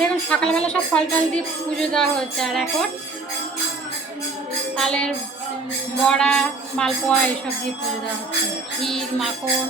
দেখুন, সকালবেলা সব ফল টল দিয়ে পুজো দেওয়া হচ্ছে আর এখন তালের বড়া, মালপোয়া এইসব দিয়ে পুজো দেওয়া হচ্ছে। ক্ষীর, মাখন।